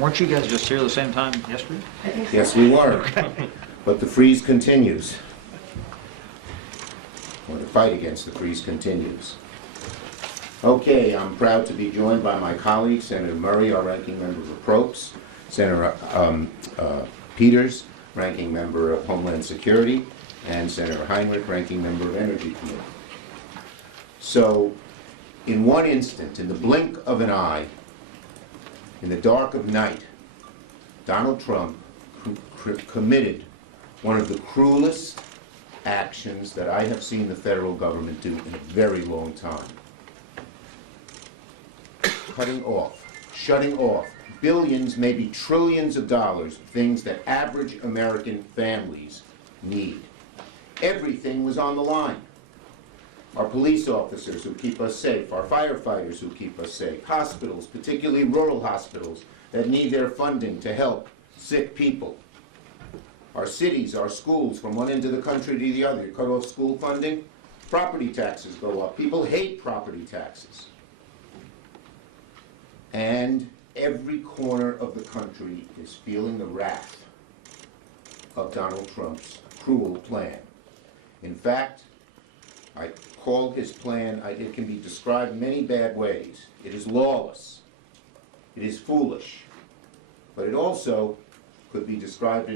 Weren't you guys just here the same time yesterday? Yes, we were. But the freeze continues. Or the fight against the freeze continues. Okay, I'm proud to be joined by my colleague, Senator Murray, our ranking member of Forbes, Senator Peters, ranking member of Homeland Security, and Senator Heinrich, ranking member of Energy Committee. So, in one instant, in the blink of an eye, in the dark of night, Donald Trump committed one of the cruelest actions that I have seen the federal government do in a very long time. Cutting off, shutting off billions, maybe trillions of dollars, things that average American families need. Everything was on the line. Our police officers who keep us safe, our firefighters who keep us safe, hospitals, particularly rural hospitals that need their funding to help sick people. Our cities, our schools, from one end of the country to the other. You cut off school funding, property taxes go up. People hate property taxes. And every corner of the country is feeling the wrath of Donald Trump's cruel plan. In fact, I call his plan, it can be described in many bad ways. It is lawless. It is foolish. But it also could be described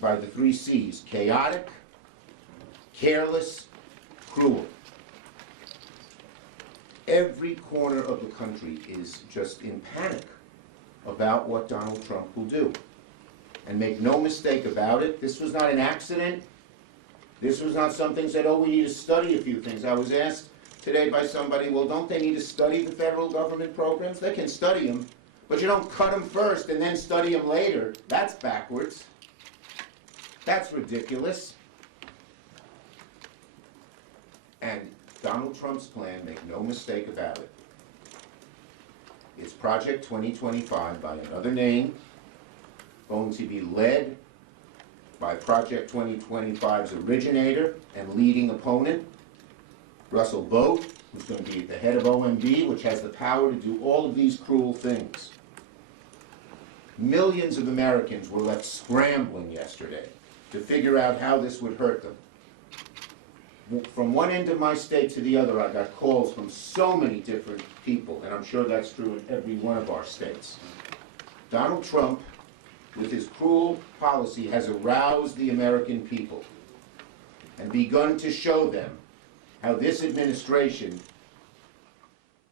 by the three C's: chaotic, careless, cruel. Every corner of the country is just in panic about what Donald Trump will do. And make no mistake about it, this was not an accident. This was not something said, oh, we need to study a few things. I was asked today by somebody, well, don't they need to study the federal government programs? They can study them, but you don't cut them first and then study them later. That's backwards. That's ridiculous. And Donald Trump's plan, make no mistake about it, is Project 2025 by another name, going to be led by Project 2025's originator and leading opponent, Russell Vought, who's going to be at the head of OMB, which has the power to do all of these cruel things. Millions of Americans were left scrambling yesterday to figure out how this would hurt them. From one end of my state to the other, I got calls from so many different people, and I'm sure that's true in every one of our states. Donald Trump, with his cruel policy, has aroused the American people and begun to show them how this administration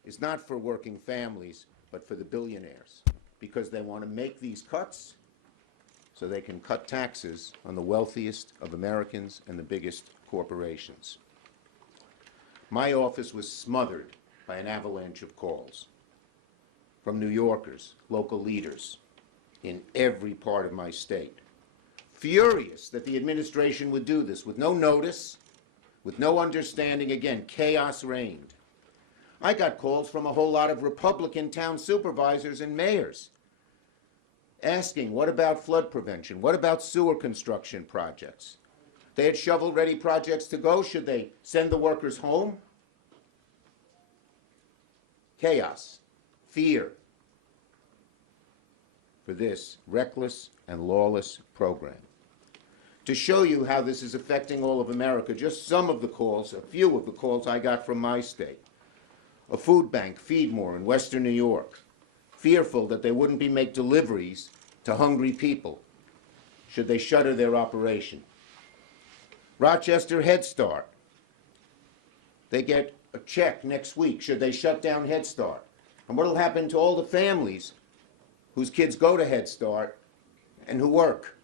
is not for working families, but for the billionaires, because they want to make these cuts so they can cut taxes on the wealthiest of Americans and the biggest corporations. My office was smothered by an avalanche of calls from New Yorkers, local leaders in every part of my state, furious that the administration would do this with no notice, with no understanding. Again, chaos reigned. I got calls from a whole lot of Republican town supervisors and mayors asking, what about flood prevention? What about sewer construction projects? They had shovel-ready projects to go. Should they send the workers home? Chaos, fear for this reckless and lawless program. To show you how this is affecting all of America, just some of the calls, a few of the calls I got from my state. A food bank, Feed More, in Western New York, fearful that they wouldn't be make deliveries to hungry people should they shutter their operation. Rochester Head Start, they get a check next week should they shut down Head Start. And what will happen to all the families whose kids go to Head Start and who work,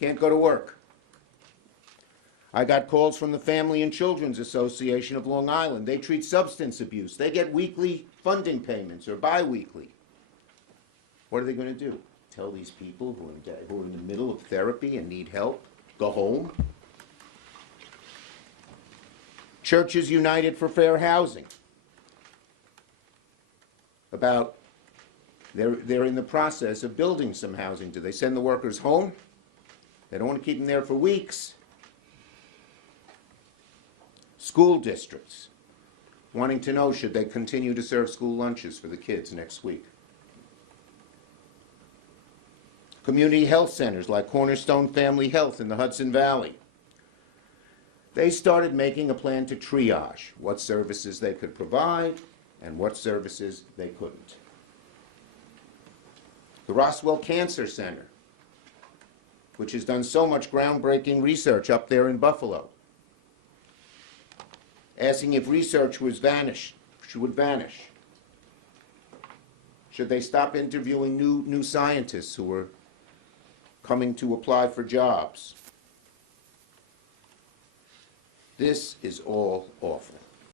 can't go to work? I got calls from the Family and Children's Association of Long Island. They treat substance abuse. They get weekly funding payments or bi-weekly. What are they going to do? Tell these people who are in the middle of therapy and need help, go home? Churches United for Fair Housing. They're in the process of building some housing. Do they send the workers home? They don't want to keep them there for weeks. School districts wanting to know, should they continue to serve school lunches for the kids next week? Community health centers like Cornerstone Family Health in the Hudson Valley. They started making a plan to triage what services they could provide and what services they couldn't. The Roswell Cancer Center, which has done so much groundbreaking research up there in Buffalo, asking if research would vanish. Should they stop interviewing new scientists who were coming to apply for jobs? This is all awful.